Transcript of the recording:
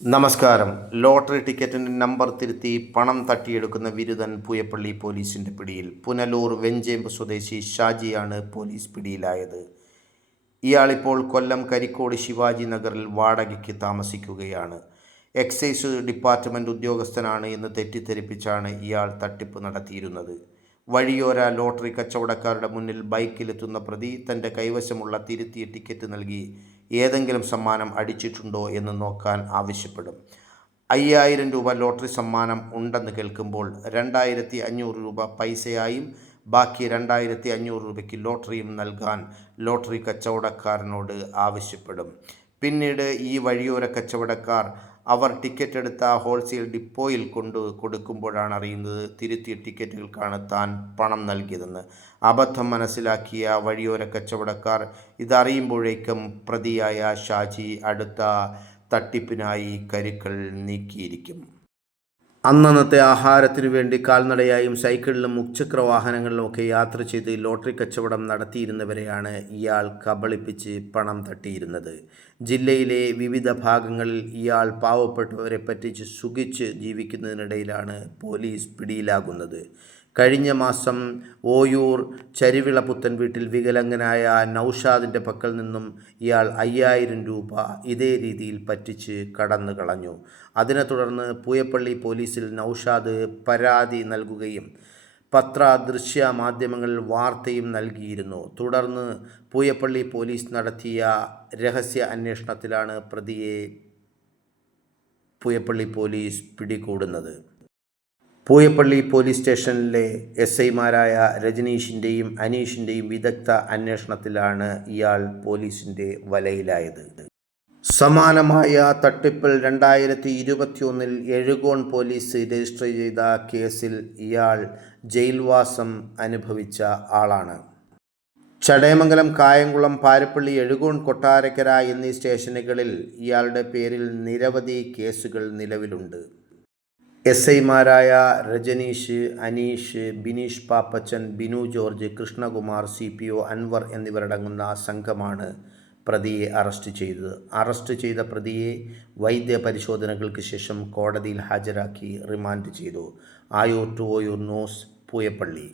നമസ്കാരം. Lottery ടിക്കറ്റിന്റെ number തിരുത്തി പണം തട്ടിയെടുക്കുന്ന വിരുദൻ പുയപ്പള്ളി പോലീസിന്റെ പിടിയിൽ. പുനലൂർ വെഞ്ചേമ്പ് സ്വദേശി ഷാജിയാണ് പോലീസ് പിടിയിലായത്. ഇയാളിപ്പോൾ കൊല്ലം കരിക്കോട് ശിവാജി നഗറിൽ വാടകയ്ക്ക് താമസിക്കുകയാണ്. എക്സൈസ് ഡിപ്പാർട്ട്മെന്റ് ഉദ്യോഗസ്ഥനാണ് എന്ന് തെറ്റിദ്ധരിപ്പിച്ചാണ് ഇയാൾ തട്ടിപ്പ് നടത്തിയിരുന്നത്. വഴിയോര ലോട്ടറി കച്ചവടക്കാരുടെ മുന്നിൽ ബൈക്കിലെത്തുന്ന പ്രതി തന്റെ കൈവശമുള്ള തിരുത്തിയ ടിക്കറ്റ് നൽകി ഏതെങ്കിലും സമ്മാനം അടിച്ചിട്ടുണ്ടോ എന്ന് നോക്കാൻ ആവശ്യപ്പെടും. അയ്യായിരം രൂപ ലോട്ടറി സമ്മാനം ഉണ്ടെന്ന് കേൾക്കുമ്പോൾ രണ്ടായിരത്തി അഞ്ഞൂറ് രൂപ പൈസയായും ബാക്കി രണ്ടായിരത്തി അഞ്ഞൂറ് രൂപയ്ക്ക് ലോട്ടറിയും നൽകാൻ ലോട്ടറി കച്ചവടക്കാരനോട് ആവശ്യപ്പെടും. പിന്നീട് ഈ വഴിയോര കച്ചവടക്കാർ അവർ ടിക്കറ്റ് എടുത്ത ഹോൾസെയിൽ ഡിപ്പോയിൽ കൊണ്ട് കൊടുക്കുമ്പോഴാണ് അറിയുന്നത് തിരുത്തിയ ടിക്കറ്റുകൾക്കാണ് താൻ പണം നൽകിയതെന്ന്. അബദ്ധം മനസ്സിലാക്കിയ വഴിയോര കച്ചവടക്കാർ ഇതറിയുമ്പോഴേക്കും പ്രതിയായ ഷാജി അടുത്ത തട്ടിപ്പിനായി കരുക്കൾ നീക്കിയിരിക്കും. അന്നന്നത്തെ ആഹാരത്തിനു വേണ്ടി കാൽനടയായും സൈക്കിളിലും മുച്ചക്ര വാഹനങ്ങളിലുമൊക്കെ യാത്ര ചെയ്ത് ലോട്ടറി കച്ചവടം നടത്തിയിരുന്നവരെയാണ് ഇയാൾ കബളിപ്പിച്ച് പണം തട്ടിയിരുന്നത്. ജില്ലയിലെ വിവിധ ഭാഗങ്ങളിൽ ഇയാൾ പാവപ്പെട്ടവരെ പറ്റിച്ച് സുഖിച്ച് ജീവിക്കുന്നതിനിടയിലാണ് പോലീസ് പിടിയിലാകുന്നത്. കഴിഞ്ഞ മാസം ഓയൂർ ചരിവിളപുത്തൻ വീട്ടിൽ വികലംഗനായ നൌഷാദിന്റെ പക്കൽ നിന്നും ഇയാൾ അയ്യായിരം രൂപ ഇതേ രീതിയിൽ പറ്റിച്ച് കടന്നു കളഞ്ഞു. അതിനെ തുടർന്ന് പൂയപ്പള്ളി പോലീസിൽ നൌഷാദ് പരാതി നൽകുകയും പത്ര ദൃശ്യ മാധ്യമങ്ങളിൽ വാർത്തയും നൽകിയിരുന്നു. തുടർന്ന് പൂയപ്പള്ളി പോലീസ് നടത്തിയ രഹസ്യ അന്വേഷണത്തിലാണ് പ്രതിയെ പൂയപ്പള്ളി പോലീസ് പിടികൂടുന്നത്. പൂയപ്പള്ളി പോലീസ് സ്റ്റേഷനിലെ എസ് ഐമാരായ രജനീഷിന്റെയും അനീഷിന്റെയും വിദഗ്ധ അന്വേഷണത്തിലാണ് ഇയാൾ പോലീസിന്റെ വലയിലായത്. സമാനമായ തട്ടിപ്പിൽ രണ്ടായിരത്തി ഇരുപത്തിയൊന്നിൽ എഴുകോൺ പോലീസ് രജിസ്റ്റർ ചെയ്ത കേസിൽ ഇയാൾ ജയിൽവാസം അനുഭവിച്ച ആളാണ്. ചടയമംഗലം കായംകുളം പാരപ്പള്ളി എഴുകോൺ കൊട്ടാരക്കര എന്നീ സ്റ്റേഷനുകളിൽ ഇയാളുടെ പേരിൽ നിരവധി കേസുകൾ നിലവിലുണ്ട്. എസ് ഐമാരായ Rajaneesh Aneesh Bineesh Pappachan Binu George Krishnakumar C P O Anwar എന്നിവരടങ്ങുന്ന സംഘമാണ് പ്രതിയെ അറസ്റ്റ് ചെയ്തത്. അറസ്റ്റ് ചെയ്ത പ്രതിയെ വൈദ്യ പരിശോധനകൾക്ക് ശേഷം കോടതിയിൽ ഹാജരാക്കി റിമാൻഡ് ചെയ്തു. ആയോ ടു ഓയൂർ നോസ് പൂയപ്പള്ളി.